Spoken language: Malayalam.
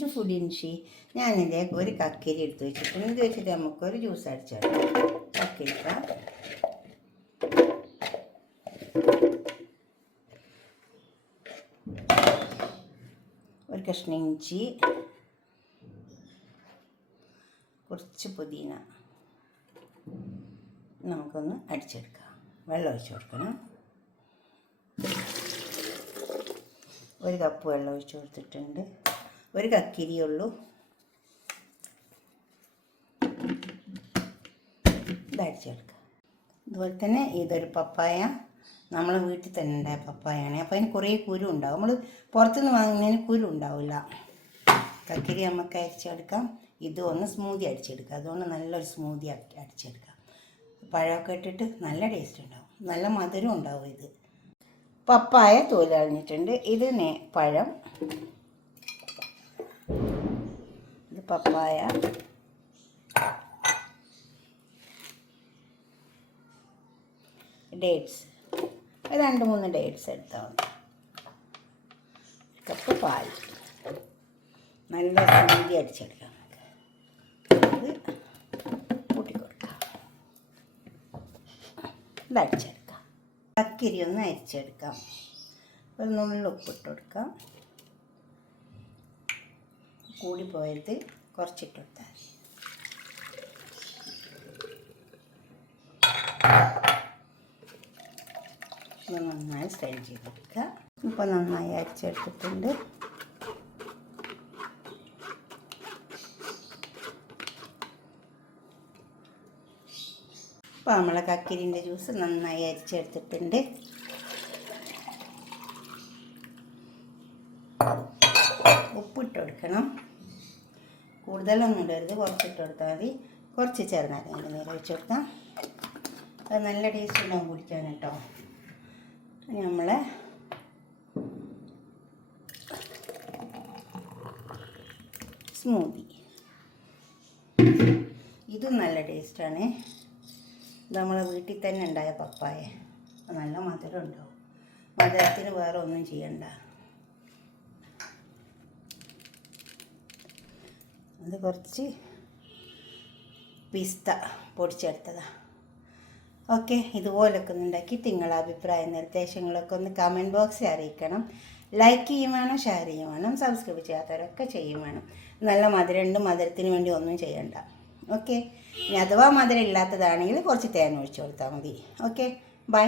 To food ഇൻഷി. ഞാനിതേ ഒരു കക്കരി എടുത്ത് വെച്ചിട്ടുണ്ട്. ഇത് വെച്ചിട്ട് നമുക്കൊരു ജ്യൂസ് അടിച്ചാൽ കക്കരിക്ക, ഒരു കഷ്ണം ഇഞ്ചി, കുറച്ച് പുതിന നമുക്കൊന്ന് അടിച്ചെടുക്കാം. വെള്ളം ഒഴിച്ച് കൊടുക്കണം. ഒരു കപ്പ് വെള്ളം ഒഴിച്ച് കൊടുത്തിട്ടുണ്ട്. ഒരു കക്കിരിയുള്ളൂ. ഇത് അടിച്ചെടുക്കാം. അതുപോലെ തന്നെ ഇതൊരു പപ്പായ, നമ്മൾ വീട്ടിൽ തന്നെ ഉണ്ടായ പപ്പായാണ്. അപ്പോൾ അതിന് കുറേ കുരു ഉണ്ടാവും. നമ്മൾ പുറത്തുനിന്ന് വാങ്ങുന്നതിന് കുരു ഉണ്ടാവില്ല. കക്കിരി നമുക്ക് അരിച്ചെടുക്കാം. ഇത് ഒന്ന് സ്മൂതി അടിച്ചെടുക്കാം. അതുകൊണ്ട് നല്ലൊരു സ്മൂതി അടിച്ചെടുക്കാം. പഴമൊക്കെ ഇട്ടിട്ട് നല്ല ടേസ്റ്റ് ഉണ്ടാവും, നല്ല മധുരം ഉണ്ടാവും. ഇത് പപ്പായ തോല് കളഞ്ഞിട്ടുണ്ട്. ഇത് പഴം, ഇത് പപ്പായ, ഡേറ്റ്സ് 2-3 ഡേറ്റ്സ് എടുത്താൽ മതി. കപ്പ് പാൽ, നല്ല സ്മൂതി അടിച്ചെടുക്കാം. നമുക്ക് ഇത് കൂട്ടിക്കൊടുക്കാം. ഇത് അടിച്ചെടുക്കാം. കക്കിരി ഒന്ന് അരിച്ചെടുക്കാം. ഒരു നുള്ളി ഉപ്പിട്ട് കൊടുക്കാം. കൂടിപ്പോയത് കുറച്ചിട്ട് കൊടുത്താൽ മതി. നന്നായി സ്ട്രെയിൻ ചെയ്തെടുക്കുക. ഇപ്പോൾ നന്നായി അരിച്ചെടുത്തിട്ടുണ്ട്. ഇപ്പോൾ നമ്മളെ കക്കിരിൻ്റെ ജ്യൂസ് നന്നായി അരിച്ചെടുത്തിട്ടുണ്ട്. ഉപ്പിട്ട് കൊടുക്കണം. കൂടുതലൊന്നും ഇടരുത്, കുറച്ചിട്ട് കൊടുത്താൽ മതി. കുറച്ച് ചെറുനാരങ്ങ നീര് ഒഴിച്ച് കൊടുത്താൽ അത് നല്ല ടേസ്റ്റ് ഉണ്ടാവും കുടിക്കാൻ കേട്ടോ. നമ്മളെ സ്മൂതി ഇതും നല്ല ടേസ്റ്റാണ്. ഇത് നമ്മളെ വീട്ടിൽ തന്നെ ഉണ്ടായ പപ്പായ, നല്ല മധുരം ഉണ്ടാവും. മധുരത്തിന് വേറെ ഒന്നും ചെയ്യണ്ട. അത് കുറച്ച് പിസ്ത പൊടിച്ചെടുത്തതാണ്. ഓക്കെ, ഇതുപോലൊക്കെ ഒന്ന് ഉണ്ടാക്കി നിങ്ങളുടെ അഭിപ്രായ നിർദ്ദേശങ്ങളൊക്കെ ഒന്ന് കമൻറ്റ് ബോക്സിൽ അറിയിക്കണം. ലൈക്ക് ചെയ്യും വേണം, ഷെയർ ചെയ്യും വേണം, സബ്സ്ക്രൈബ് ചെയ്യാത്തവരൊക്കെ ചെയ്യും വേണം. നല്ല മധുരമുണ്ട്, മധുരത്തിന് വേണ്ടി ഒന്നും ചെയ്യണ്ട. ഓക്കെ, ഇനി അഥവാ മധുരം ഇല്ലാത്തതാണെങ്കിൽ കുറച്ച് തേൻ ഒഴിച്ച് കൊടുത്താൽ മതി. Okay, by.